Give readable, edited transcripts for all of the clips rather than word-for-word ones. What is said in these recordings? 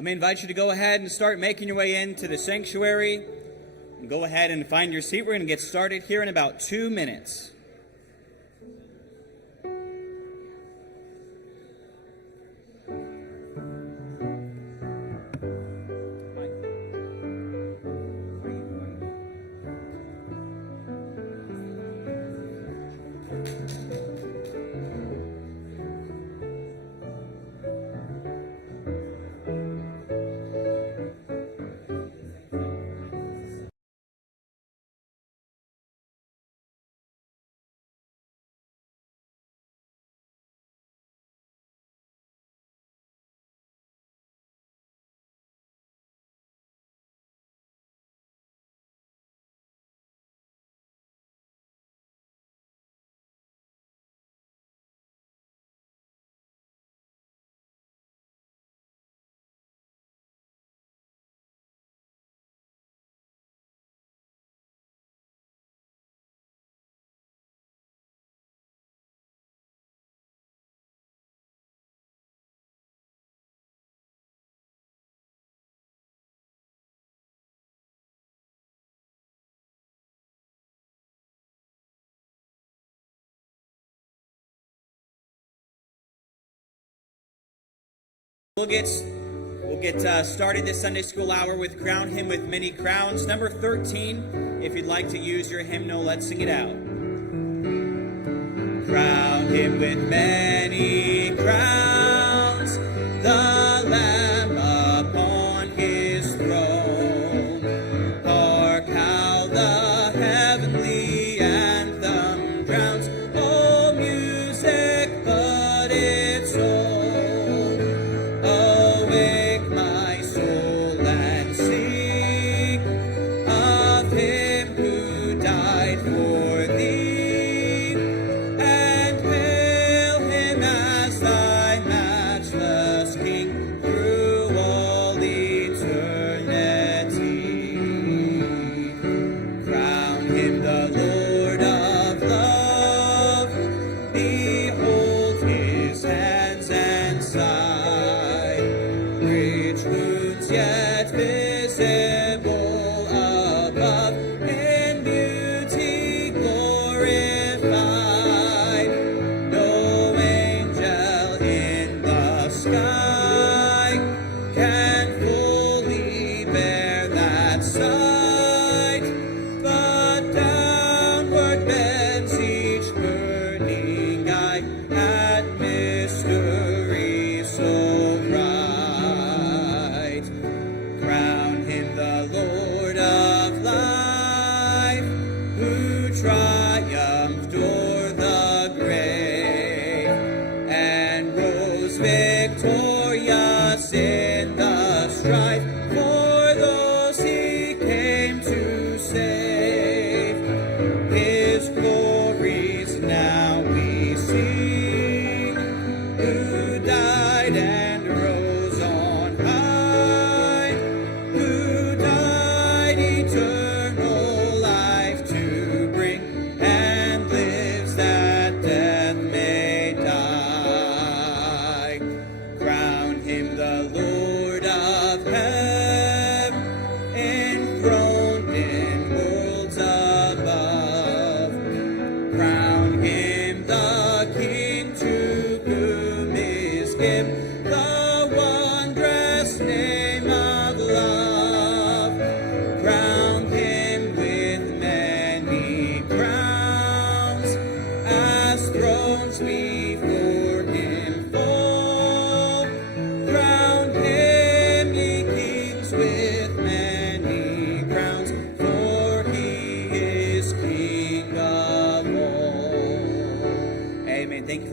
Let me invite you to go ahead and start making your way into the sanctuary. Go ahead and find your seat. We're going to get started here in about 2 minutes. We'll get started this Sunday school hour with Crown Him with Many Crowns, number 13. If you'd like to use your hymnal, let's sing it out. Crown Him with many crowns, the Lamb upon His throne. Hark how the heavenly anthem drowns all music but its own.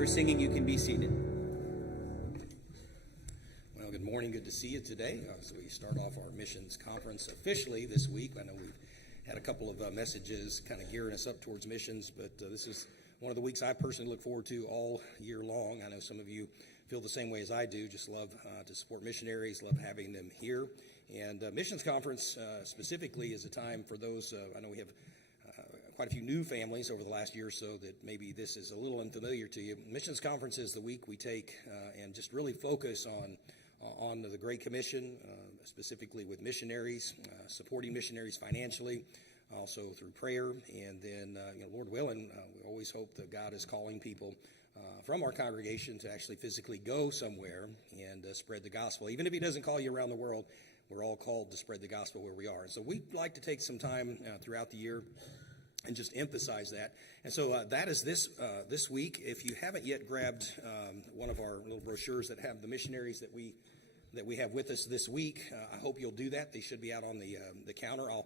Singing, you can be seated. Well, good morning. Good to see you today. As we start off our missions conference officially this week, I know we've had a couple of messages kind of gearing us up towards missions, but this is one of the weeks I personally look forward to all year long. I know some of you feel the same way as I do. Just love to support missionaries, love having them here. And missions conference specifically is a time for those, I know we have quite a few new families over the last year or so that maybe this is a little unfamiliar to you. Missions conference is the week we take and just really focus on on the Great Commission, specifically with missionaries, supporting missionaries financially, also through prayer. And then, Lord willing, we always hope that God is calling people from our congregation to actually physically go somewhere and spread the gospel. Even if he doesn't call you around the world, we're all called to spread the gospel where we are. And so we'd like to take some time throughout the year and just emphasize that. And so that is this week. If you haven't yet grabbed one of our little brochures that have the missionaries that we have with us this week, I hope you'll do that. They should be out on the counter. I'll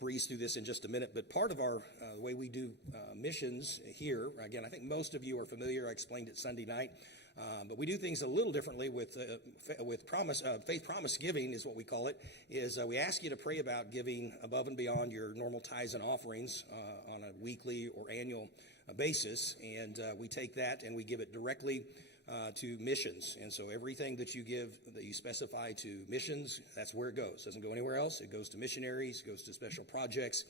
breeze through this in just a minute. But part of our way we do missions here, again, I think most of you are familiar. I explained it Sunday night. But we do things a little differently with faith promise giving is what we call it, is we ask you to pray about giving above and beyond your normal tithes and offerings on a weekly or annual basis. And we take that and we give it directly to missions. And so everything that you give, that you specify to missions, that's where it goes. It doesn't go anywhere else. It goes to missionaries, goes to special projects,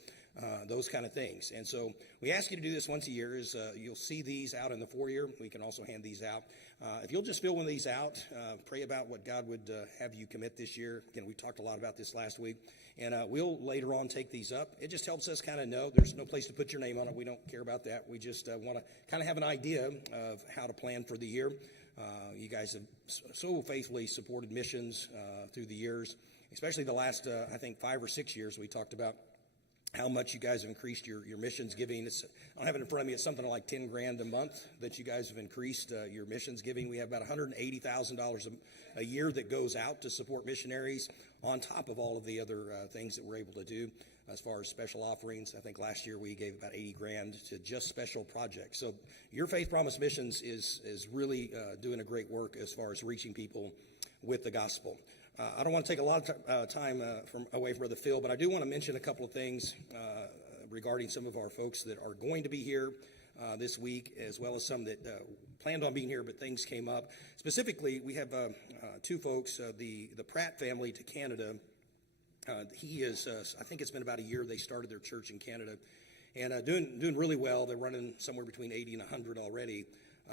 those kind of things. And so we ask you to do this once a year. You'll see these out in the foyer. We can also hand these out. If you'll just fill one of these out, pray about what God would have you commit this year. Again, we talked a lot about this last week. And we'll later on take these up. It just helps us kind of know. There's no place to put your name on it. We don't care about that. We just want to kind of have an idea of how to plan for the year. You guys have so faithfully supported missions through the years, especially the last, I think, 5 or 6 years. We talked about how much you guys have increased your missions giving. I don't have it in front of me. It's something like $10,000 a month that you guys have increased your missions giving. We have about $180,000 a year that goes out to support missionaries on top of all of the other things that we're able to do as far as special offerings. I think last year we gave about $80,000 to just special projects. So your Faith Promise Missions is really doing a great work as far as reaching people with the gospel. I don't want to take a lot of time away from Brother Phil, but I do want to mention a couple of things regarding some of our folks that are going to be here this week, as well as some that planned on being here, but things came up. Specifically, we have 2 folks, the Pratt family to Canada. He is, I think it's been about a year they started their church in Canada, and doing really well. They're running somewhere between 80 and 100 already.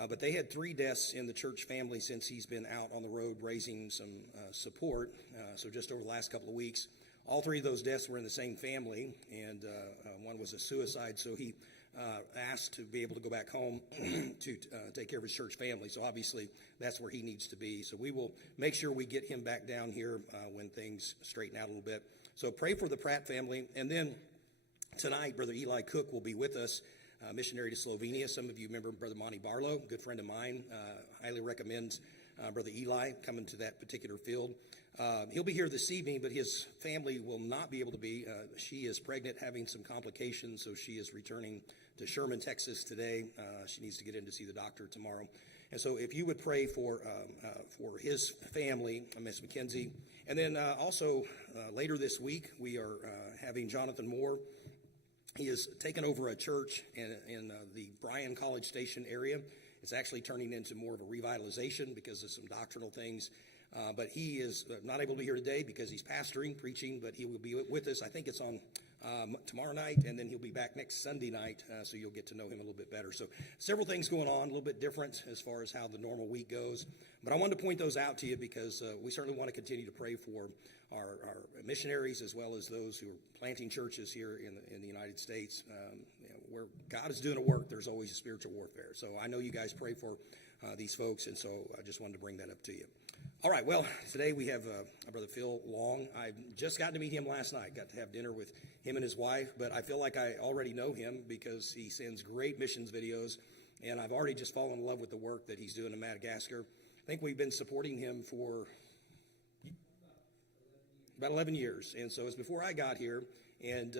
But they had 3 deaths in the church family since he's been out on the road raising some support. So just over the last couple of weeks, all 3 of those deaths were in the same family, and one was a suicide. So he asked to be able to go back home to take care of his church family. So obviously that's where he needs to be. So we will make sure we get him back down here when things straighten out a little bit. So pray for the Pratt family. And then tonight, Brother Eli Cook will be with us. Missionary to Slovenia. Some of you remember Brother Monty Barlow, good friend of mine. Highly recommend Brother Eli coming to that particular field. He'll be here this evening, but his family will not be able to be. She is pregnant, having some complications, so she is returning to Sherman, Texas today. She needs to get in to see the doctor tomorrow. And so if you would pray for his family, Miss McKenzie. And then also later this week, we are having Jonathan Moore. He has taken over a church in the Bryan College Station area. It's actually turning into more of a revitalization because of some doctrinal things. But he is not able to be here today because he's pastoring, preaching, but he will be with us. I think it's on tomorrow night, and then he'll be back next Sunday night, so you'll get to know him a little bit better. So several things going on, a little bit different as far as how the normal week goes. But I wanted to point those out to you because we certainly want to continue to pray for our missionaries as well as those who are planting churches here in the United States. Where God is doing a work, there's always a spiritual warfare. So I know you guys pray for these folks, and so I just wanted to bring that up to you. All right, well, today we have Brother Phil Long. I just got to meet him last night, got to have dinner with him and his wife, but I feel like I already know him because he sends great missions videos, and I've already just fallen in love with the work that he's doing in Madagascar. I think we've been supporting him for about 11 years, and so it's before I got here, and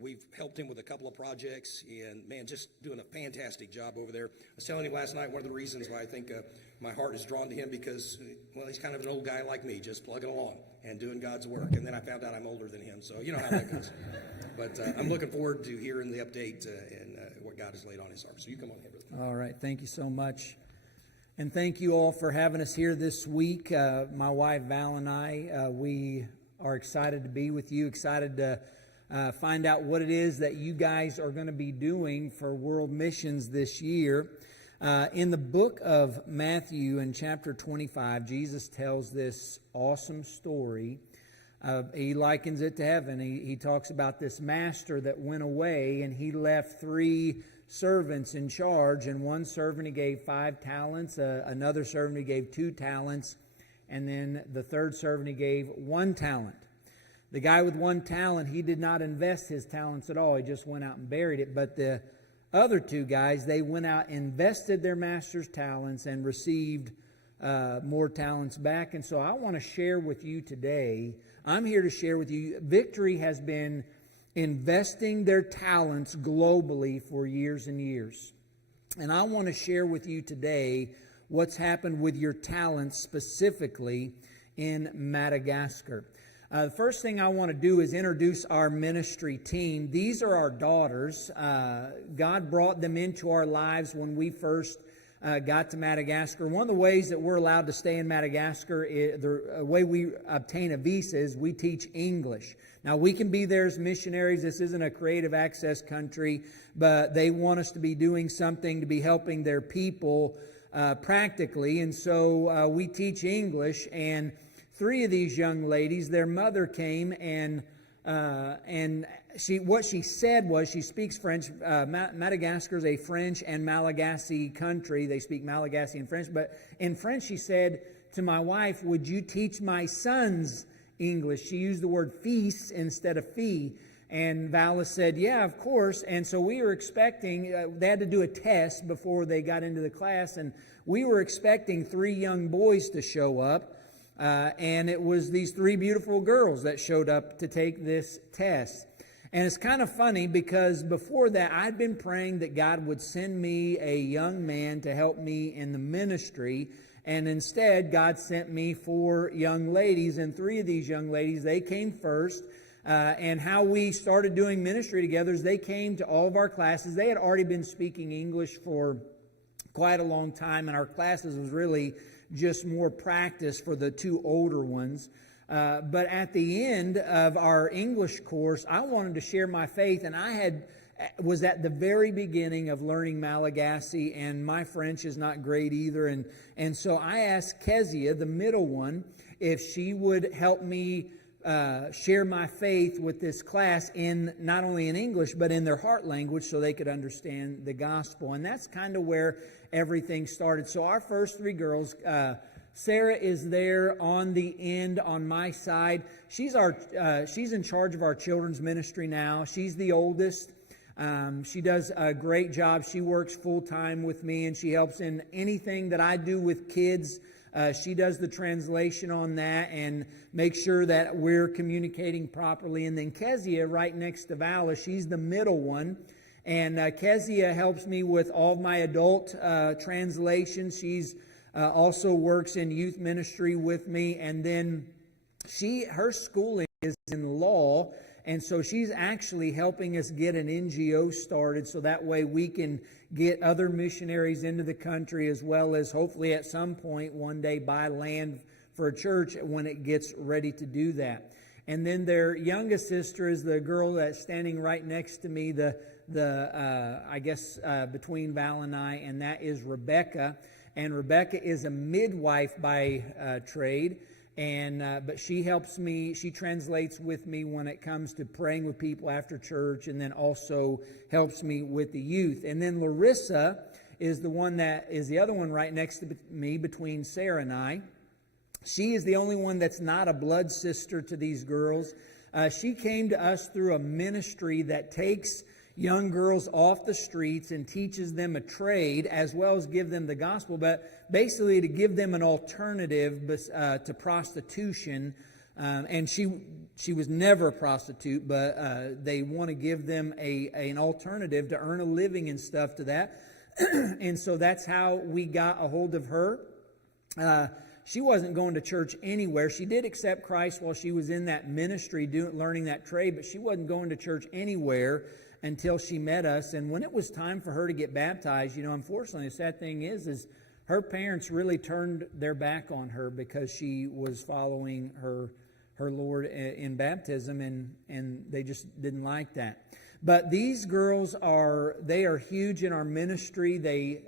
we've helped him with a couple of projects, and man, just doing a fantastic job over there. I was telling him last night one of the reasons why I think my heart is drawn to him because, well, he's kind of an old guy like me, just plugging along and doing God's work, and then I found out I'm older than him, so you know how that goes. But I'm looking forward to hearing the update and what God has laid on his heart. So you come on here, brother. All right, thank you so much. And thank you all for having us here this week. My wife Val and I, we are excited to be with you, excited to find out what it is that you guys are going to be doing for world missions this year. In the book of Matthew, in chapter 25, Jesus tells this awesome story. He likens it to heaven. He talks about this master that went away, and he left 3 servants in charge. And one servant he gave 5 talents, another servant he gave 2 talents, and then the third servant he gave 1 talent. The guy with 1 talent, he did not invest his talents at all. He just went out and buried it. But the other 2 guys, they went out, invested their master's talents, and received more talents back. And so I want to share with you today, I'm here to share with you, Victory has been investing their talents globally for years and years. And I want to share with you today what's happened with your talents specifically in Madagascar. The first thing I want to do is introduce our ministry team. These are our daughters. God brought them into our lives when we first got to Madagascar. One of the ways that we're allowed to stay in Madagascar, the way we obtain a visa is we teach English. Now, we can be there as missionaries. This isn't a creative access country, but they want us to be doing something to be helping their people practically. And so we teach English, and 3 of these young ladies, their mother came and what she said was, she speaks French. Madagascar is a French and Malagasy country. They speak Malagasy and French. But in French, she said to my wife, "Would you teach my sons English?" She used the word fils instead of fille. And Vala said, "Yeah, of course." And so we were expecting, they had to do a test before they got into the class, and we were expecting 3 young boys to show up. And it was these 3 beautiful girls that showed up to take this test. And it's kind of funny because before that, I'd been praying that God would send me a young man to help me in the ministry. And instead, God sent me 4 young ladies. And 3 of these young ladies, they came first. And how we started doing ministry together is they came to all of our classes. They had already been speaking English for quite a long time. And our classes was really just more practice for the 2 older ones. But at the end of our English course, I wanted to share my faith, and I was at the very beginning of learning Malagasy, and my French is not great either. And so I asked Kezia, the middle one, if she would help me share my faith with this class in not only in English, but in their heart language so they could understand the gospel. And that's kind of where everything started. So our first 3 girls, Sarah is there on the end on my side. She's in charge of our children's ministry now. She's the oldest. She does a great job. She works full time with me, and she helps in anything that I do with kids. She does the translation on that and makes sure that we're communicating properly. And then Kezia, right next to Vala, she's the middle one. And Kezia helps me with all of my adult translations. She's also works in youth ministry with me. And then her schooling is in law. And so she's actually helping us get an NGO started so that way we can get other missionaries into the country, as well as hopefully at some point one day buy land for a church when it gets ready to do that. And then their youngest sister is the girl that's standing right next to me, between Val and I, and that is Rebecca. And Rebecca is a midwife by trade. But she helps me, she translates with me when it comes to praying with people after church, and then also helps me with the youth. And then Larissa is the other one right next to me between Sarah and I. She is the only one that's not a blood sister to these girls. She came to us through a ministry that takes young girls off the streets and teaches them a trade as well as give them the gospel, but basically to give them an alternative to prostitution. And she was never a prostitute, but they want to give them an alternative to earn a living and stuff to that. And so that's how we got a hold of her. She wasn't going to church anywhere. She did accept Christ while she was in that ministry, learning that trade, but she wasn't going to church anywhere until she met us. And when it was time for her to get baptized, unfortunately, the sad thing is her parents really turned their back on her because she was following her Lord in baptism, and they just didn't like that. But these girls are huge in our ministry. They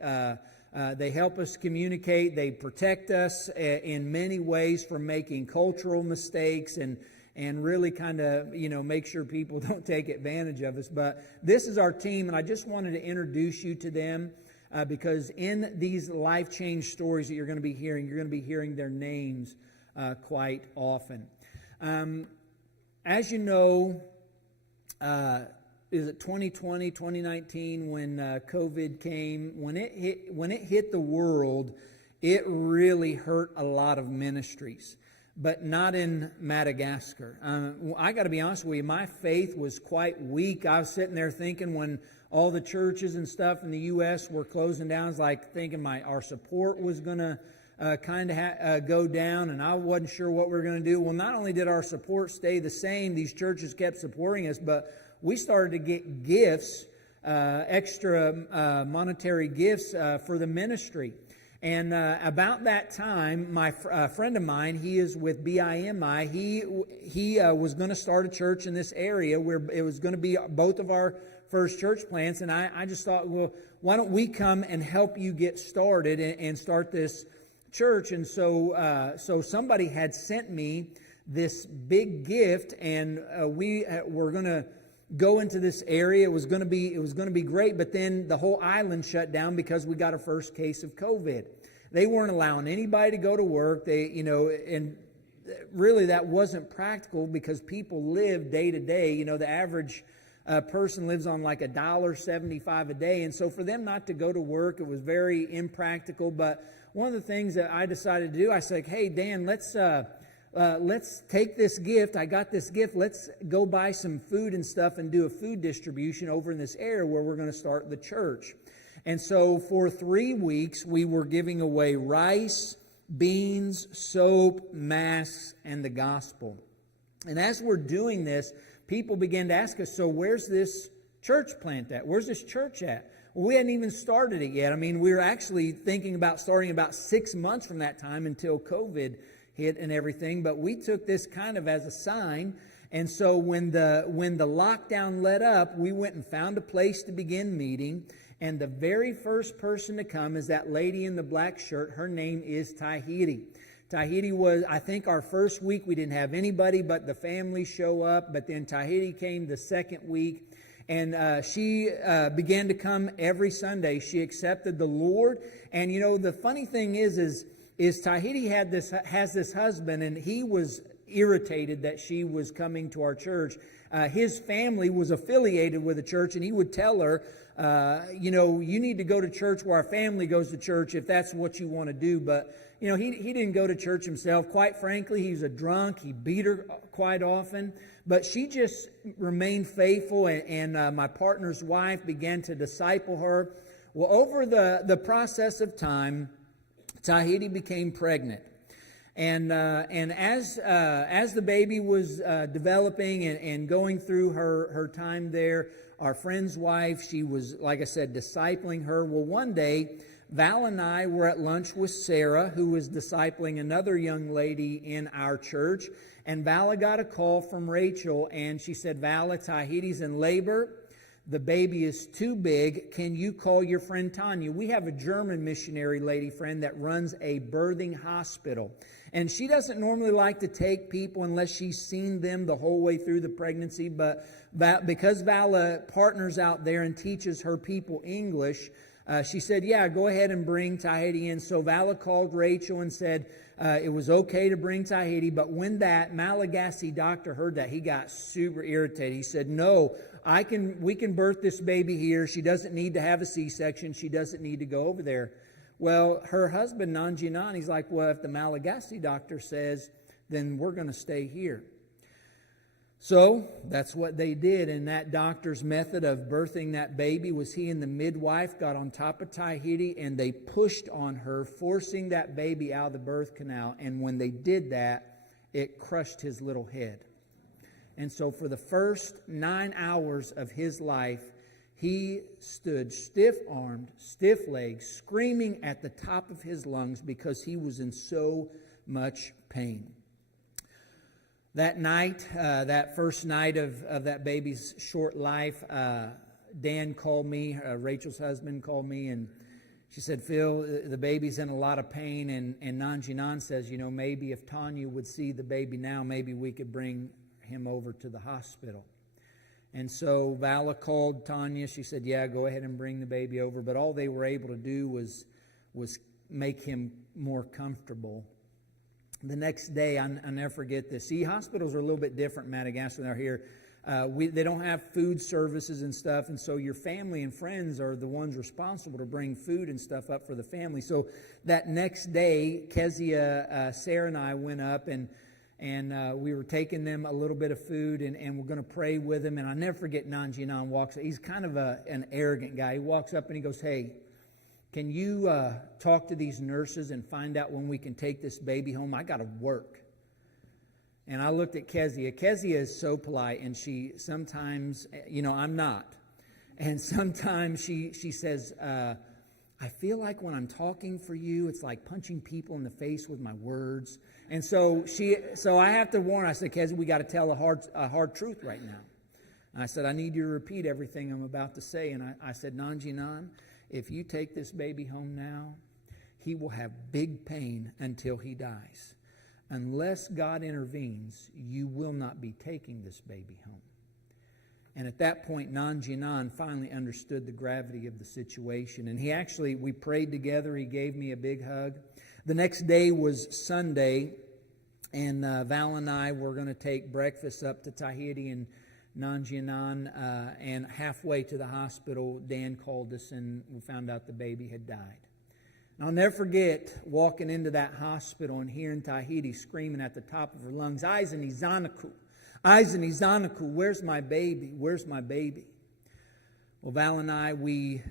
They help us communicate. They protect us in many ways from making cultural mistakes and really kind of, make sure people don't take advantage of us. But this is our team, and I just wanted to introduce you to them because in these life change stories that you're going to be hearing, you're going to be hearing their names quite often. As you know, is it 2020, 2019 when COVID came? When it hit the world, it really hurt a lot of ministries, but not in Madagascar. I got to be honest with you, my faith was quite weak. I was sitting there thinking when all the churches and stuff in the U.S. were closing down, I was like thinking our support was going to go down, and I wasn't sure what we were going to do. Well, not only did our support stay the same, these churches kept supporting us, but we started to get gifts, extra monetary gifts for the ministry. And about that time, my friend of mine, he is with BIMI, he was going to start a church in this area where it was going to be both of our first church plants. And I just thought, well, why don't we come and help you get started and start this church? And so somebody had sent me this big gift, and we were going to go into this area. It was going to be great, but then the whole island shut down because we got our first case of COVID. They weren't allowing anybody to go to work. And really that wasn't practical because people live day to day. The average person lives on like $1.75 a day, and so for them not to go to work, it was very impractical. But one of the things that I decided to do, I said, "Hey Dan, let's take this gift. I got this gift. Let's go buy some food and stuff and do a food distribution over in this area where we're going to start the church." And so for 3 weeks, we were giving away rice, beans, soap, masks, and the gospel. And as we're doing this, people began to ask us, so where's this church plant at? Where's this church at? Well, we hadn't even started it yet. I mean, we were actually thinking about starting about 6 months from that time until COVID hit and everything, but we took this kind of as a sign. And so when the lockdown let up, we went and found a place to begin meeting, and the very first person to come is that lady in the black shirt. Her name is Tahiti. Tahiti was, I think, our first week we didn't have anybody but the family show up, but then Tahiti came the second week, and she began to come every Sunday. She accepted the Lord, and the funny thing is Tahiti has this husband, and he was irritated that she was coming to our church. His family was affiliated with the church, and he would tell her, you need to go to church where our family goes to church if that's what you want to do. But, he didn't go to church himself. Quite frankly, he was a drunk. He beat her quite often. But she just remained faithful, and my partner's wife began to disciple her. Well, over the process of time, Tahiti became pregnant. And as the baby was developing and going through her time there, our friend's wife, she was, like I said, discipling her. Well, one day, Val and I were at lunch with Sarah, who was discipling another young lady in our church. And Vala got a call from Rachel, and she said, "Vala, Tahiti's in labor. The baby is too big. Can you call your friend Tanya?" We have a German missionary lady friend that runs a birthing hospital. And she doesn't normally like to take people unless she's seen them the whole way through the pregnancy. But because Vala partners out there and teaches her people English, she said, "Yeah, go ahead and bring Tahiti in." So Vala called Rachel and said it was okay to bring Tahiti. But when that Malagasy doctor heard that, he got super irritated. He said, "No, we can birth this baby here. She doesn't need to have a C-section. She doesn't need to go over there." Well, her husband, Nanjinan, he's like, "Well, if the Malagasy doctor says, then we're going to stay here." So that's what they did. And that doctor's method of birthing that baby was he and the midwife got on top of Tahiti and they pushed on her, forcing that baby out of the birth canal. And when they did that, it crushed his little head. And so for the first 9 hours of his life, he stood stiff-armed, stiff-legged, screaming at the top of his lungs because he was in so much pain. That night, that first night of that baby's short life, Dan called me, Rachel's husband called me, and she said, Phil, the baby's in a lot of pain, and Nanjinan says, maybe if Tanya would see the baby now, maybe we could bring him over to the hospital. And so Vala called Tanya. She said, yeah, go ahead and bring the baby over. But all they were able to do was make him more comfortable. The next day, I'll never forget this. See, hospitals are a little bit different in Madagascar than here. They don't have food services and stuff, and so your family and friends are the ones responsible to bring food and stuff up for the family. So that next day, Kezia, Sarah, and I went up, and we were taking them a little bit of food, and we're going to pray with them. And I'll never forget Nanjinan walks. He's kind of an arrogant guy. He walks up and he goes, hey, can you talk to these nurses and find out when we can take this baby home? I got to work. And I looked at Kezia. Kezia is so polite, and she sometimes, I'm not. And sometimes she says, I feel like when I'm talking for you, it's like punching people in the face with my words. And so I have to warn her. I said, Kezia, we got to tell a hard truth right now. And I said, I need you to repeat everything I'm about to say. And I said, Nanjinan, if you take this baby home now, he will have big pain until he dies. Unless God intervenes, you will not be taking this baby home. And at that point, Nanjinan finally understood the gravity of the situation. And we prayed together. He gave me a big hug. The next day was Sunday, and Val and I were going to take breakfast up to Tahiti and Nanjinan. And halfway to the hospital, Dan called us, and we found out the baby had died. I'll never forget walking into that hospital and hearing Tahiti screaming at the top of her lungs, Aizani Zanaku, Aizani Zanaku, where's my baby? Where's my baby? Well, Val and I, we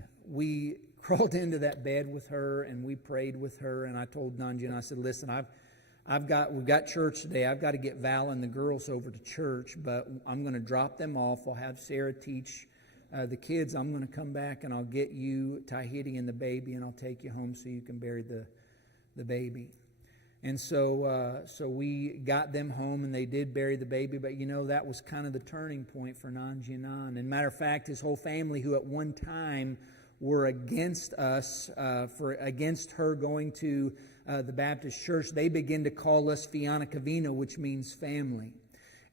crawled into that bed with her, and we prayed with her, and I told Nanjinan, I said, listen, we've got church today. I've got to get Val and the girls over to church, but I'm going to drop them off. I'll have Sarah teach the kids. I'm going to come back and I'll get you Tahiti and the baby, and I'll take you home so you can bury the baby. And so we got them home, and they did bury the baby. But that was kind of the turning point for Nanjinan. And matter of fact, his whole family, who at one time were against us, against her going to the Baptist church, they began to call us Fianakavina, which means family.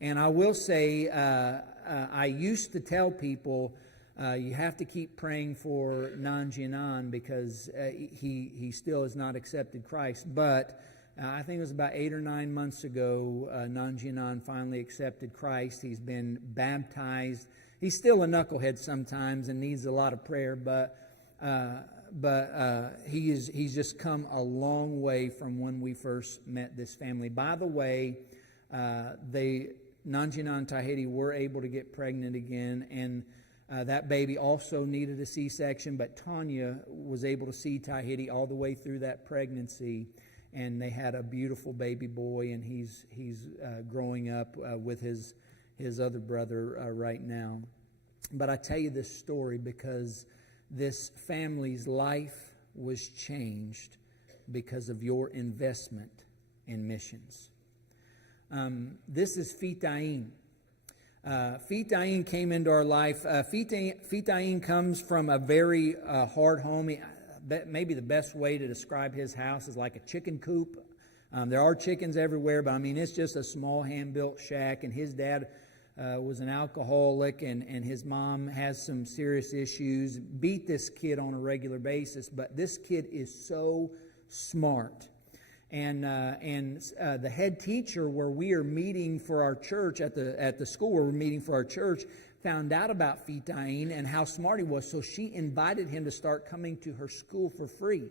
And I will say, I used to tell people, you have to keep praying for Nanjinan because he still has not accepted Christ. But I think it was about 8 or 9 months ago, Nanjinan finally accepted Christ. He's been baptized. He's still a knucklehead sometimes and needs a lot of prayer, but he's just come a long way from when we first met this family. By the way, Nanjinan and Tahiti were able to get pregnant again, and that baby also needed a C-section, but Tanya was able to see Tahiti all the way through that pregnancy, and they had a beautiful baby boy, and he's growing up with his other brother right now. But I tell you this story because this family's life was changed because of your investment in missions. This is Fitain. Fitain came into our life. Fitain comes from a very hard home. Maybe the best way to describe his house is like a chicken coop. There are chickens everywhere, but it's just a small hand-built shack. And his dad was an alcoholic, and his mom has some serious issues, beat this kid on a regular basis. But this kid is so smart. And the head teacher where we are meeting for our church at the school where we're meeting for our church found out about Fitain and how smart he was. So she invited him to start coming to her school for free.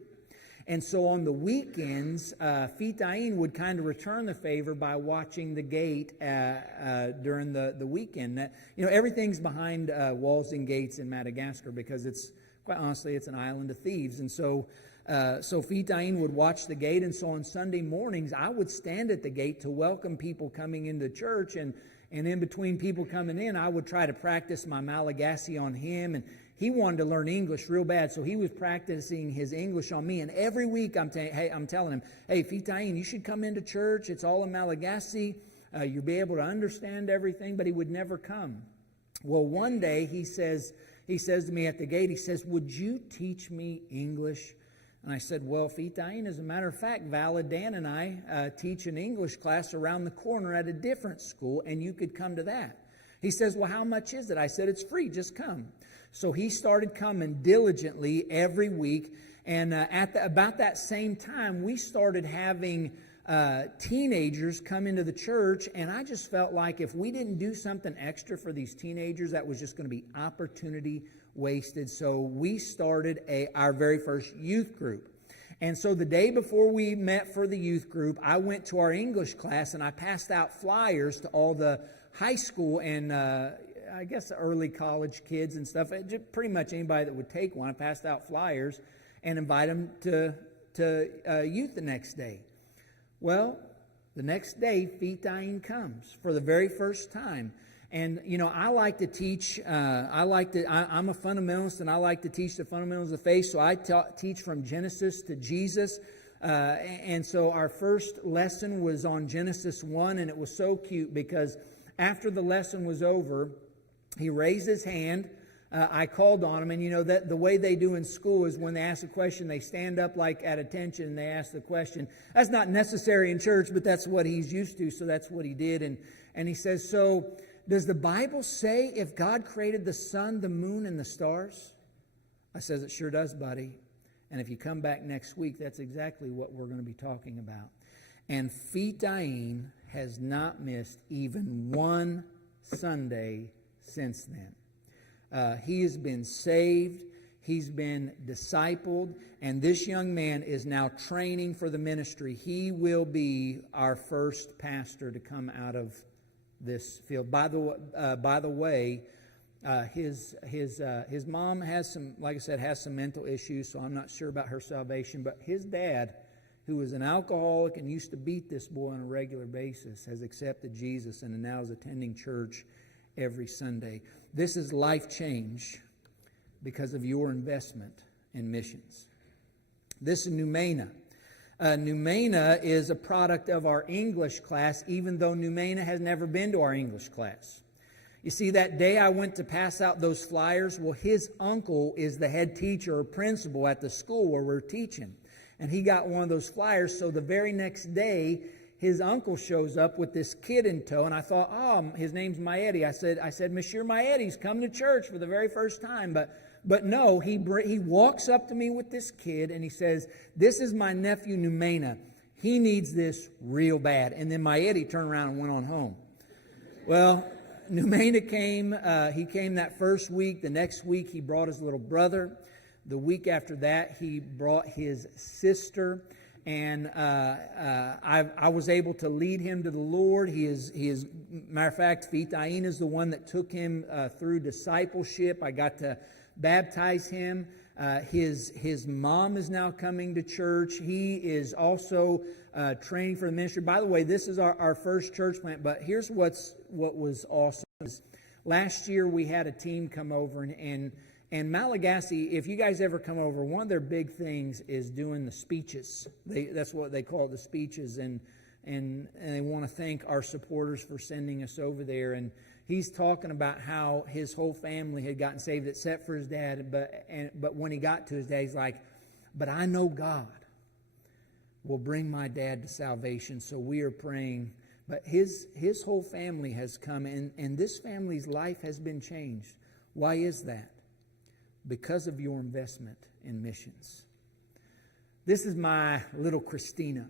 And so on the weekends, Fitain would kind of return the favor by watching the gate during the weekend. Everything's behind walls and gates in Madagascar because quite honestly, it's an island of thieves. And so Fitain would watch the gate, and so on Sunday mornings, I would stand at the gate to welcome people coming into church, and in between people coming in, I would try to practice my Malagasy on him, and he wanted to learn English real bad, so he was practicing his English on me, and every week I'm telling him, hey, Fitain, you should come into church, it's all in Malagasy, you'll be able to understand everything, but he would never come. Well, one day he says to me at the gate, he says, would you teach me English? And I said, well, Fitain, as a matter of fact, Valid Dan and I teach an English class around the corner at a different school, and you could come to that. He says, well, how much is it? I said, it's free, just come. So he started coming diligently every week, and about that same time, we started having teenagers come into the church, and I just felt like if we didn't do something extra for these teenagers, that was just going to be opportunity wasted. So we started our very first youth group. And so the day before we met for the youth group, I went to our English class and I passed out flyers to all the high school and I guess early college kids and stuff. Just pretty much anybody that would take one. I passed out flyers and invite them to youth the next day. Well, the next day, Fitain comes for the very first time. And, you know, I like to teach, I'm a fundamentalist, and I like to teach the fundamentals of faith, so I teach from Genesis to Jesus. And so our first lesson was on Genesis 1, and it was so cute because after the lesson was over, he raised his hand. I called on him, and you know that the way they do in school is when they ask a question, they stand up like at attention and they ask the question. That's not necessary in church, but that's what he's used to, so that's what he did. And he says, so does the Bible say if God created the sun, the moon, and the stars? I says, it sure does, buddy. And if you come back next week, that's exactly what we're going to be talking about. And Fitain has not missed even one Sunday since then. He has been saved. He's been discipled. And this young man is now training for the ministry. He will be our first pastor to come out of this field. By the way, his mom has some, like I said, has some mental issues, so I'm not sure about her salvation. But his dad, who was an alcoholic and used to beat this boy on a regular basis, has accepted Jesus and now is attending church every Sunday. This is life change because of your investment in missions. This is Numena. Numena is a product of our English class, even though Numena has never been to our English class. You see, that day I went to pass out those flyers. Well, his uncle is the head teacher or principal at the school where we're teaching. And he got one of those flyers, so the very next day, his uncle shows up with this kid in tow, and I thought, oh, his name's Maedi. I said, Monsieur Maedi's come to church for the very first time, But no, he walks up to me with this kid and he says, this is my nephew Numena. He needs this real bad. And then Maedi turned around and went on home. Well, Numena came. He came that first week. The next week he brought his little brother. The week after that he brought his sister. And I was able to lead him to the Lord. He is matter of fact, Fitain is the one that took him through discipleship. I got to baptize him. His mom is now coming to church. He is also training for the ministry. By the way, this is our first church plant, but here's what was awesome. Last year we had a team come over, and Malagasy, if you guys ever come over, one of their big things is doing the speeches. That's what they call it, the speeches, and they want to thank our supporters for sending us over there. And he's talking about how his whole family had gotten saved except for his dad. But when he got to his dad, he's like, but I know God will bring my dad to salvation, so we are praying. But his whole family has come, and this family's life has been changed. Why is that? Because of your investment in missions. This is my little Christina.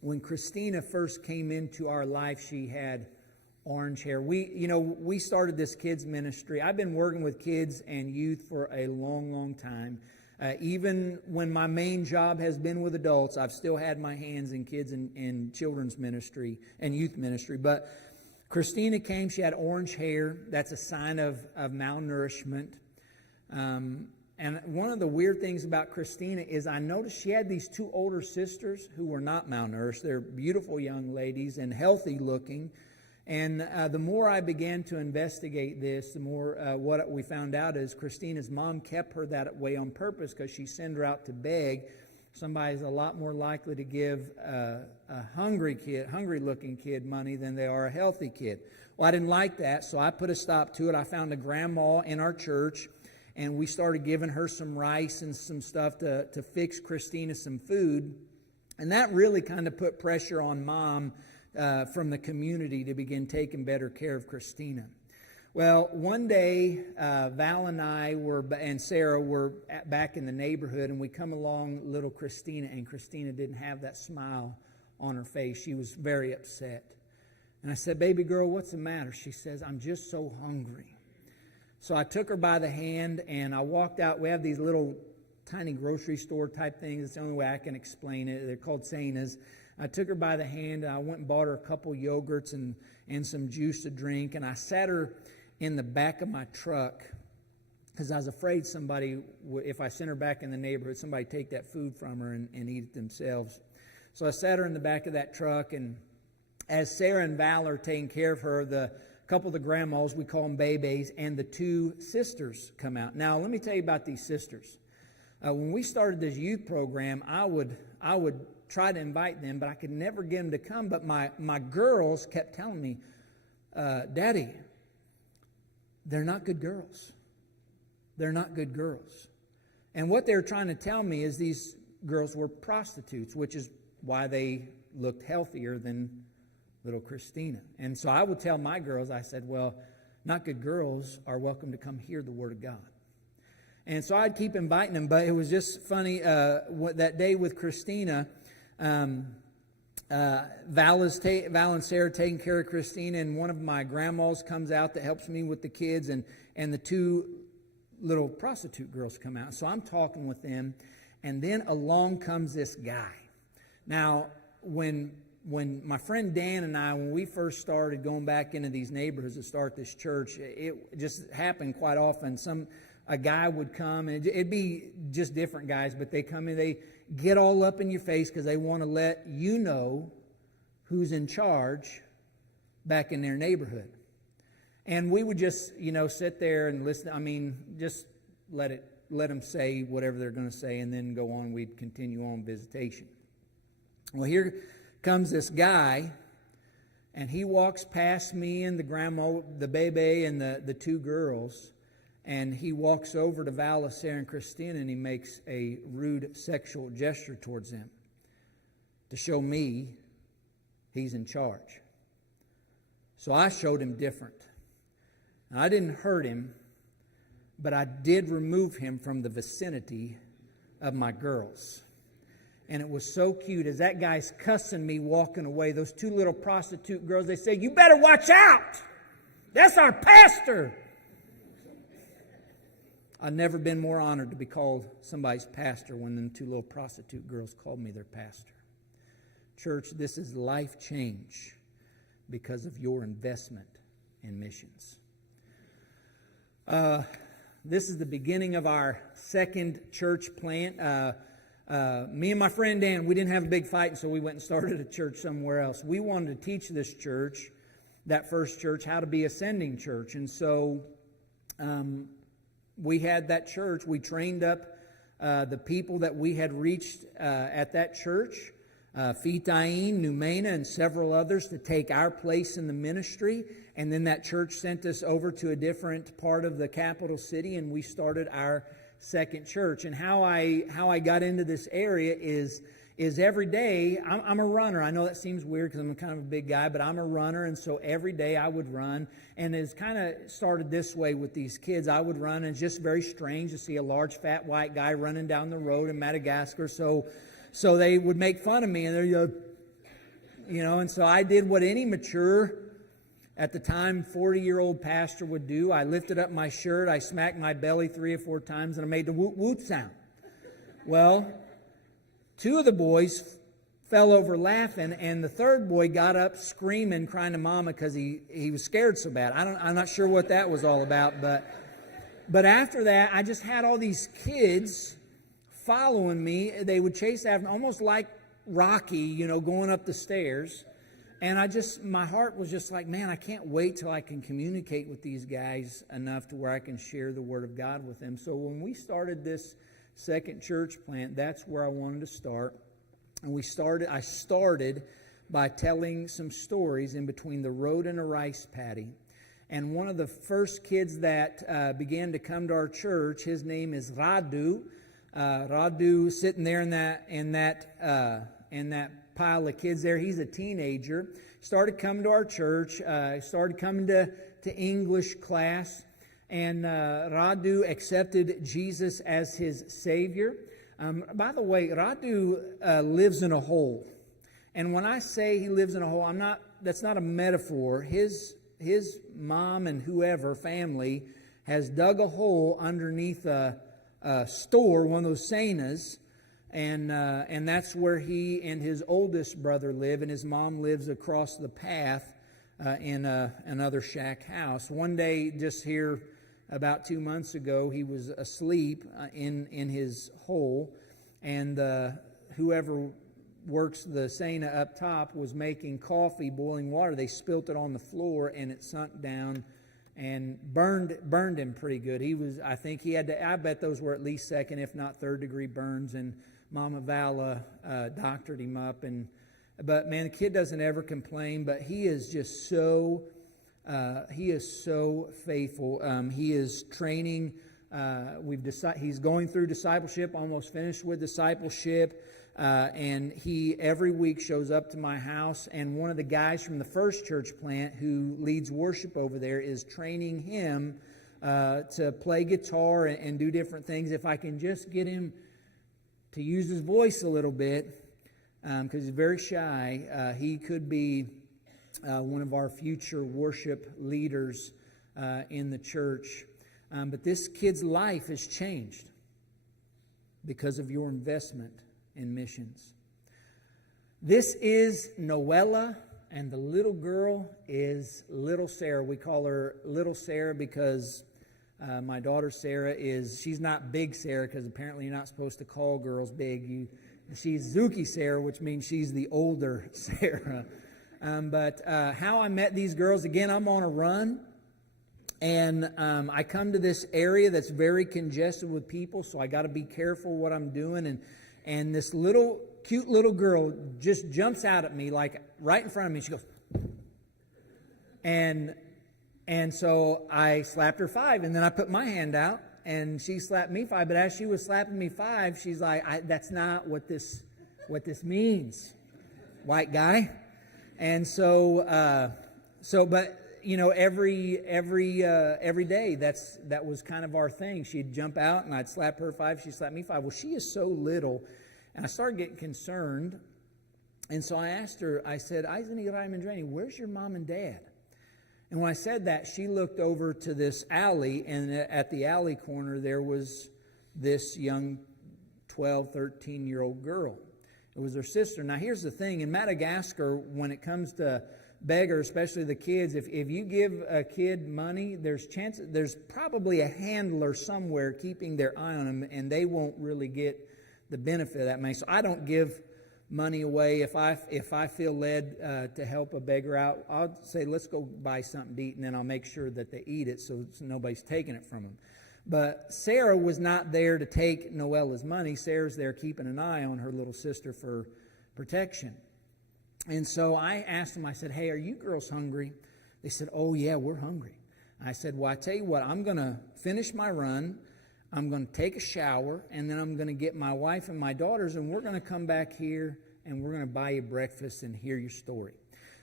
When Christina first came into our life, she had orange hair. We started this kids ministry. I've been working with kids and youth for a long, long time. Even when my main job has been with adults, I've still had my hands in kids and children's ministry and youth ministry. But Christina came, she had orange hair. That's a sign of malnourishment. And one of the weird things about Christina is I noticed she had these two older sisters who were not malnourished. They're beautiful young ladies and healthy looking. And the more I began to investigate this, the more what we found out is Christina's mom kept her that way on purpose because she sent her out to beg. Somebody's a lot more likely to give a hungry-looking kid money than they are a healthy kid. Well, I didn't like that, so I put a stop to it. I found a grandma in our church, and we started giving her some rice and some stuff to fix Christina some food. And that really kind of put pressure on Mom from the community to begin taking better care of Christina. Well, one day, Val and I and Sarah were back in the neighborhood, and we come along little Christina, and Christina didn't have that smile on her face. She was very upset. And I said, "Baby girl, what's the matter?" She says, "I'm just so hungry." So I took her by the hand, and I walked out. We have these little tiny grocery store type things. It's the only way I can explain it. They're called Senas. I took her by the hand, and I went and bought her a couple yogurts and some juice to drink, and I sat her in the back of my truck because I was afraid somebody, if I sent her back in the neighborhood, somebody take that food from her and eat it themselves. So I sat her in the back of that truck, and as Sarah and Val are taking care of her, the couple of the grandmas, we call them babies, and the two sisters come out. Now, let me tell you about these sisters. When we started this youth program, I would try to invite them, but I could never get them to come. But my girls kept telling me, "Daddy, they're not good girls. They're not good girls." And what they were trying to tell me is these girls were prostitutes, which is why they looked healthier than little Christina. And so I would tell my girls, I said, "Well, not good girls are welcome to come hear the Word of God." And so I'd keep inviting them, but it was just funny. That day with Christina, Val and Sarah taking care of Christina, and one of my grandmas comes out that helps me with the kids, and the two little prostitute girls come out. So I'm talking with them, and then along comes this guy. Now, when my friend Dan and I, when we first started going back into these neighborhoods to start this church, it just happened quite often. A guy would come, and it'd be just different guys, but they come in, they get all up in your face because they want to let you know who's in charge back in their neighborhood. And we would just, sit there and listen. I mean, just let them say whatever they're going to say, and then go on. We'd continue on visitation. Well, here comes this guy, and he walks past me and the grandma, the baby, and the two girls. And he walks over to Val, Sarah, and Christina, and he makes a rude sexual gesture towards them to show me he's in charge. So I showed him different. Now, I didn't hurt him, but I did remove him from the vicinity of my girls. And it was so cute. As that guy's cussing me walking away, those two little prostitute girls, they say, "You better watch out. That's our pastor." I've never been more honored to be called somebody's pastor when them two little prostitute girls called me their pastor. Church, this is life change because of your investment in missions. This is the beginning of our second church plant. Me and my friend Dan, we didn't have a big fight, and so we went and started a church somewhere else. We wanted to teach this church, that first church, how to be a sending church. And so we had that church. We trained up the people that we had reached at that church, Fitain, Numena, and several others, to take our place in the ministry. And then that church sent us over to a different part of the capital city, and we started our second church. And how I got into this area is every day, I'm a runner. I know that seems weird because I'm kind of a big guy, but I'm a runner, and so every day I would run. And it's kind of started this way with these kids. I would run, and it's just very strange to see a large, fat, white guy running down the road in Madagascar. So they would make fun of me, and they're, and so I did what any mature, at the time, 40-year-old pastor would do. I lifted up my shirt, I smacked my belly 3 or 4 times, and I made the woot woot sound. Well, 2 of the boys fell over laughing, and the third boy got up screaming, crying to Mama because he was scared so bad. I'm not sure what that was all about, but after that, I just had all these kids following me. They would chase after me, almost like Rocky, going up the stairs. And my heart was just like, man, I can't wait till I can communicate with these guys enough to where I can share the Word of God with them. So when we started this second church plant, that's where I wanted to start. And I started by telling some stories in between the road and a rice paddy. And one of the first kids that began to come to our church, his name is Radu. Radu sitting there in that pile of kids there. He's a teenager. Started coming to our church. Started coming to English class. And Radu accepted Jesus as his Savior. By the way, Radu lives in a hole. And when I say he lives in a hole, that's not a metaphor. His mom and whoever, family, has dug a hole underneath a store, one of those Senas, and that's where he and his oldest brother live, and his mom lives across the path in another shack house. One day, just here about 2 months ago, he was asleep in his hole, and whoever works the Sena up top was making coffee, boiling water. They spilt it on the floor, and it sunk down and burned him pretty good. I bet those were at least second, if not third degree burns, and Mama Vala doctored him up. But man, the kid doesn't ever complain, but he is just so faithful. He is training. He's going through discipleship, almost finished with discipleship. And he every week shows up to my house, and one of the guys from the first church plant who leads worship over there is training him to play guitar and do different things. If I can just get him to use his voice a little bit, because he's very shy, he could be one of our future worship leaders in the church. But this kid's life has changed because of your investment in missions. This is Noella, and the little girl is little Sarah. We call her little Sarah because my daughter Sarah she's not big Sarah, because apparently you're not supposed to call girls big. She's Zuki Sarah, which means she's the older Sarah. But how I met these girls, again, I'm on a run. And I come to this area that's very congested with people, so I got to be careful what I'm doing. And this cute little girl just jumps out at me, like right in front of me. She goes, and so I slapped her 5, and then I put my hand out, and she slapped me 5. But as she was slapping me 5, she's like, "That's not what this means, white guy." And but you know, every day that was kind of our thing. She'd jump out and I'd slap her 5, she'd slap me 5. Well, she is so little, and I started getting concerned. And so I asked her, I said, "Isani Raimandrani, where's your mom and dad?" And when I said that, she looked over to this alley, and at the alley corner there was this young 12, 13-year-old girl. It was her sister. Now here's the thing, in Madagascar, when it comes to beggars, especially the kids, if you give a kid money, there's probably a handler somewhere keeping their eye on them, and they won't really get the benefit of that money. So I don't give money away. If I feel led to help a beggar out, I'll say, "Let's go buy something to eat," and then I'll make sure that they eat it so nobody's taking it from them. But Sarah was not there to take Noella's money. Sarah's there keeping an eye on her little sister for protection. And so I asked them, I said, "Hey, are you girls hungry?" They said, "Oh, yeah, we're hungry." I said, "Well, I tell you what, I'm going to finish my run, I'm going to take a shower, and then I'm going to get my wife and my daughters, and we're going to come back here, and we're going to buy you breakfast and hear your story."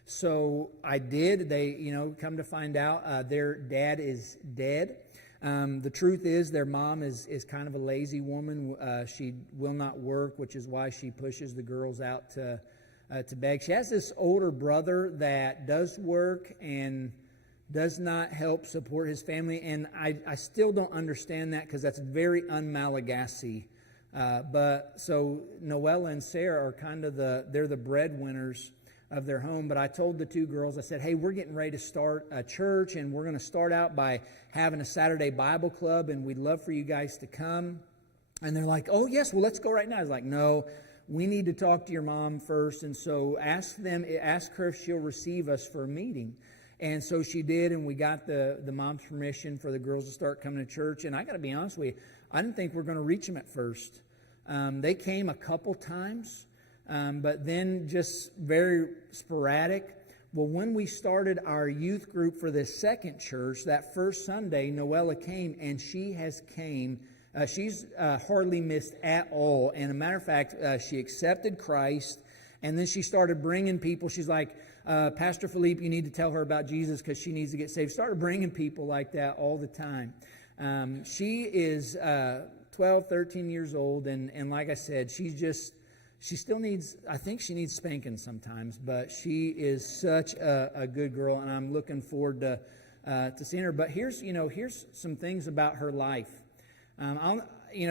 So I did. They, come to find out their dad is dead. The truth is their mom is kind of a lazy woman. She will not work, which is why she pushes the girls out to beg. She has this older brother that does work and does not help support his family, and I still don't understand that, because that's very un-Malagasy. But so Noella and Sarah are kind of they're the breadwinners of their home. But I told the 2 girls, I said, "Hey, we're getting ready to start a church, and we're going to start out by having a Saturday Bible club, and we'd love for you guys to come." And they're like, "Oh, yes, well, let's go right now." I was like, "No, we need to talk to your mom first, and so ask her if she'll receive us for a meeting." And so she did, and we got the mom's permission for the girls to start coming to church. And I got to be honest with you, I didn't think we were going to reach them at first. They came a couple times, but then just very sporadic. Well, when we started our youth group for this second church, that first Sunday, Noella came, and she has came. She's hardly missed at all. And a matter of fact, she accepted Christ, and then she started bringing people. She's like, Pastor Philippe, you need to tell her about Jesus because she needs to get saved. Started bringing people like that all the time. She is 12, 13 years old, and like I said, she still needs, I think she needs spanking sometimes, but she is such a good girl, and I'm looking forward to seeing her. But here's some things about her life.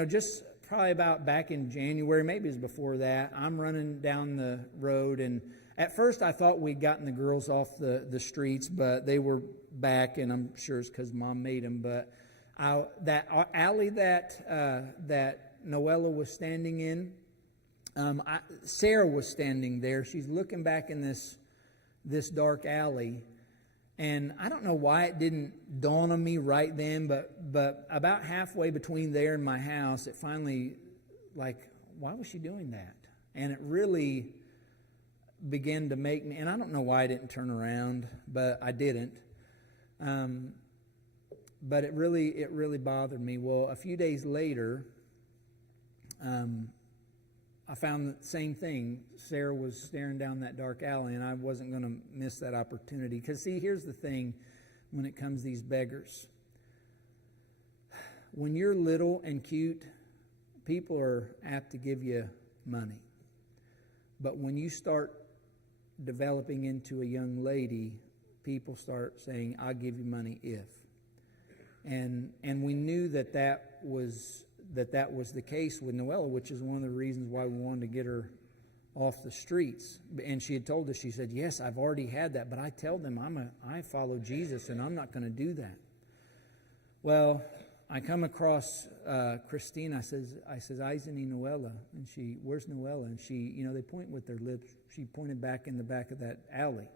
Just probably about back in January, maybe it was before that, I'm running down the road, and at first I thought we'd gotten the girls off the streets, but they were back, and I'm sure it's because Mom made them. But that alley that Noella was standing in, Sarah was standing there. She's looking back in this dark alley. And I don't know why it didn't dawn on me right then, but about halfway between there and my house, it finally, why was she doing that? And it really began to make me, and I don't know why I didn't turn around, but I didn't. But it really bothered me. Well, a few days later, I found the same thing. Sarah was staring down that dark alley, and I wasn't going to miss that opportunity. Because, see, here's the thing when it comes to these beggars. When you're little and cute, people are apt to give you money. But when you start developing into a young lady, people start saying, I'll give you money if. And we knew that was the case with Noella, which is one of the reasons why we wanted to get her off the streets. And she had told us, she said, yes, I've already had that, but I tell them I follow Jesus, and I'm not going to do that. Well, I come across Christine. I says, Isn't Noella? And she, where's Noella? And she, they point with their lips. She pointed back in the back of that alley.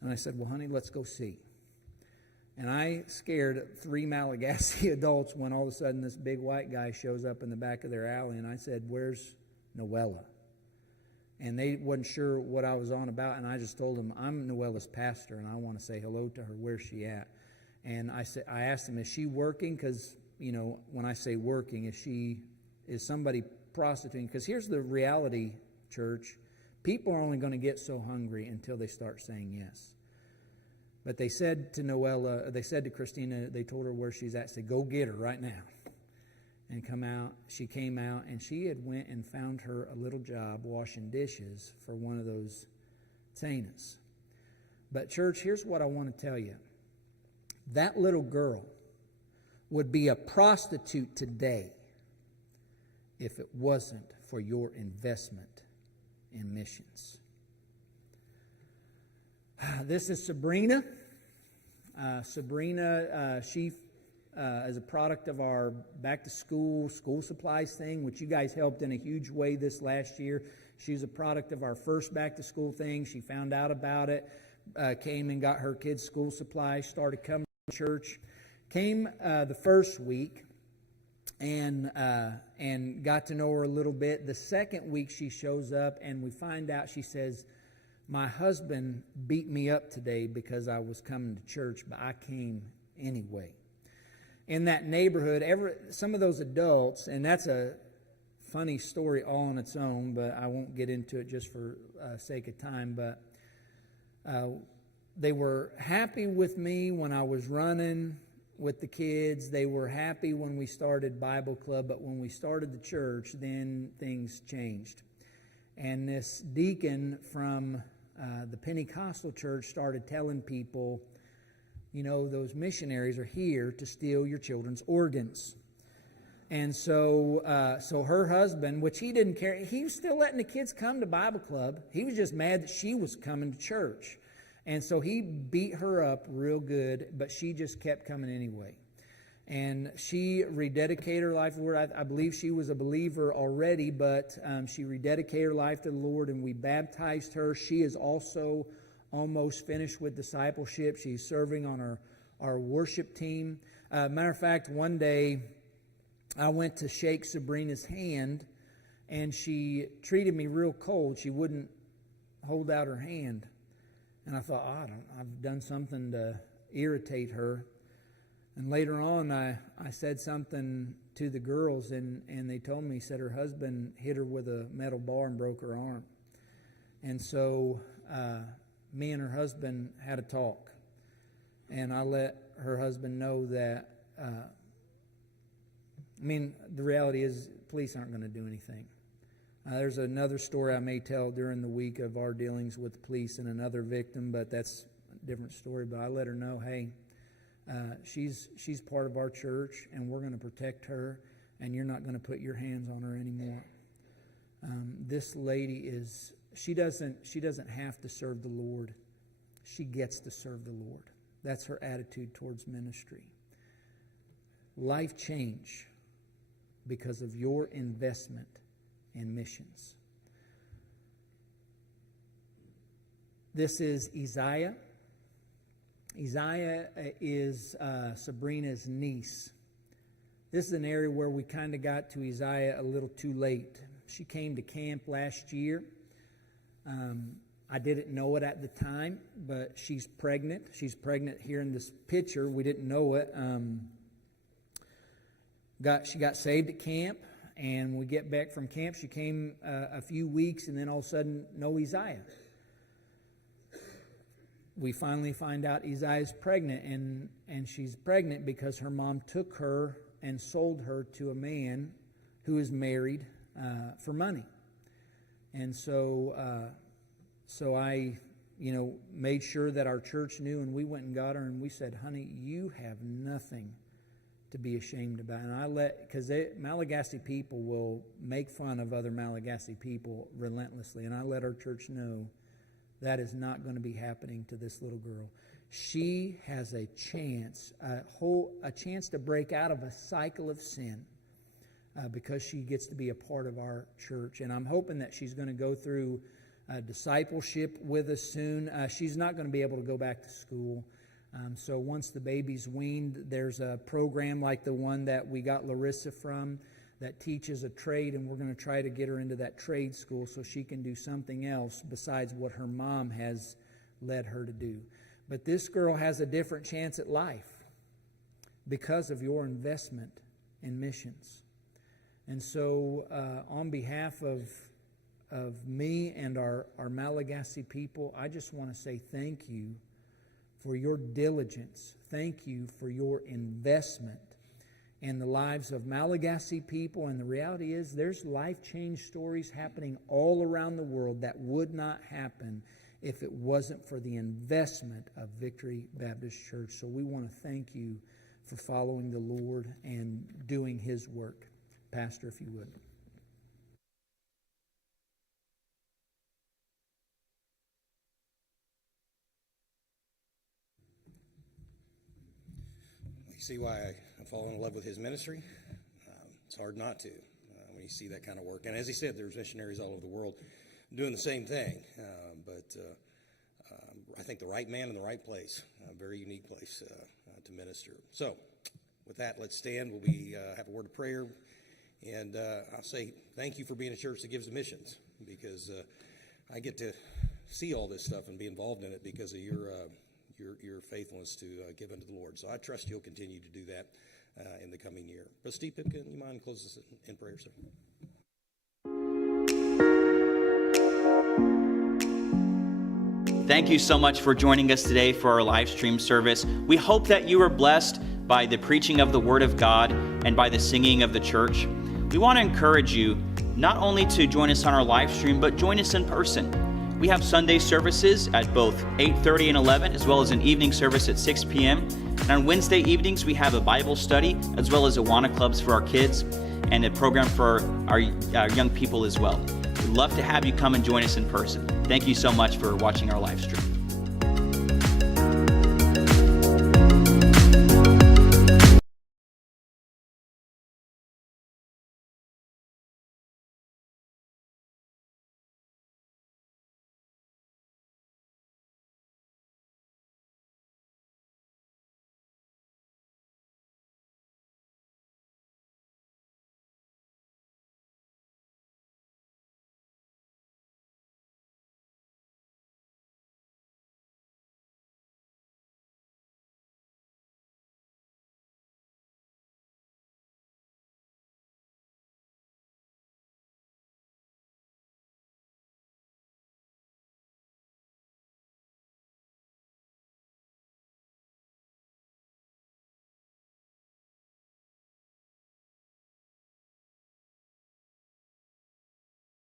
And I said, well, honey, let's go see. And I scared 3 Malagasy adults when all of a sudden this big white guy shows up in the back of their alley. And I said, where's Noella? And they wasn't sure what I was on about. And I just told them, I'm Noella's pastor, and I want to say hello to her. Where's she at? And I asked them, is she working? Because, when I say working, is somebody prostituting? Because here's the reality, church. People are only going to get so hungry until they start saying yes. But they said to Christina, they told her where she's at, said, go get her right now. And come out. She came out, and she had went and found her a little job washing dishes for one of those Tanas. But church, here's what I want to tell you. That little girl would be a prostitute today if it wasn't for your investment in missions. This is Sabrina. Sabrina, she is a product of our back-to-school supplies thing, which you guys helped in a huge way this last year. She's a product of our first back-to-school thing. She found out about it, came and got her kids' school supplies, started coming to church, came the first week, and got to know her a little bit. The second week she shows up, and we find out, she says, my husband beat me up today because I was coming to church, but I came anyway. In that neighborhood, some of those adults, and that's a funny story all on its own, but I won't get into it just for sake of time, but they were happy with me when I was running with the kids. They were happy when we started Bible Club, but when we started the church, then things changed. And this deacon from the Pentecostal church started telling people, those missionaries are here to steal your children's organs. And so her husband, which he didn't care, he was still letting the kids come to Bible Club. He was just mad that she was coming to church. And so he beat her up real good, but she just kept coming anyway. And she rededicated her life to the Lord. I believe she was a believer already, but she rededicated her life to the Lord, and we baptized her. She is also almost finished with discipleship. She's serving on our worship team. Matter of fact, one day I went to shake Sabrina's hand, and she treated me real cold. She wouldn't hold out her hand. And I thought, I've done something to irritate her. And later on, I said something to the girls, and they told me, said her husband hit her with a metal bar and broke her arm. And so me and her husband had a talk. And I let her husband know that, the reality is police aren't going to do anything. There's another story I may tell during the week of our dealings with the police and another victim, but that's a different story. But I let her know, hey, she's part of our church, and we're going to protect her, and you're not going to put your hands on her anymore. This lady she doesn't have to serve the Lord. She gets to serve the Lord. That's her attitude towards ministry. Life change because of your investment in missions. This is Isaiah. Isaiah is Sabrina's niece. This is an area where we kind of got to Isaiah a little too late. She came to camp last year. I didn't know it at the time, but she's pregnant. She's pregnant here in this picture. We didn't know it. She got saved at camp, and we get back from camp. She came a few weeks, and then all of a sudden, no Isaiah. We finally find out Isaiah's pregnant, and she's pregnant because her mom took her and sold her to a man who is married for money. And so I, made sure that our church knew, and we went and got her, and we said, honey, you have nothing to be ashamed about. And because Malagasy people will make fun of other Malagasy people relentlessly, and I let our church know that is not going to be happening to this little girl. She has a chance to break out of a cycle of sin because she gets to be a part of our church. And I'm hoping that she's going to go through discipleship with us soon. She's not going to be able to go back to school. So once the baby's weaned, there's a program like the one that we got Larissa from that teaches a trade, and we're going to try to get her into that trade school so she can do something else besides what her mom has led her to do. But this girl has a different chance at life because of your investment in missions. And so on behalf of me and our Malagasy people, I just want to say thank you for your diligence. Thank you for your investment in the lives of Malagasy people. And the reality is there's life change stories happening all around the world that would not happen if it wasn't for the investment of Victory Baptist Church. So we want to thank you for following the Lord and doing His work. Pastor, if you would. You see why I fall in love with his ministry? It's hard not to when you see that kind of work. And as he said, there's missionaries all over the world doing the same thing. But I think the right man in the right place, a very unique place to minister. So with that, let's stand. We'll have a word of prayer. And I'll say thank you for being a church that gives to missions, because I get to see all this stuff and be involved in it because of your faithfulness to give unto the Lord. So I trust you'll continue to do that in the coming year. But Steve Pipkin, you mind close us in prayer, sir? Thank you so much for joining us today for our live stream service. We hope that you were blessed by the preaching of the Word of God and by the singing of the church. We want to encourage you not only to join us on our live stream, but join us in person. We have Sunday services at both 8:30 and 11, as well as an evening service at 6 p.m. And on Wednesday evenings, we have a Bible study, as well as Awana clubs for our kids, and a program for our young people as well. We'd love to have you come and join us in person. Thank you so much for watching our live stream.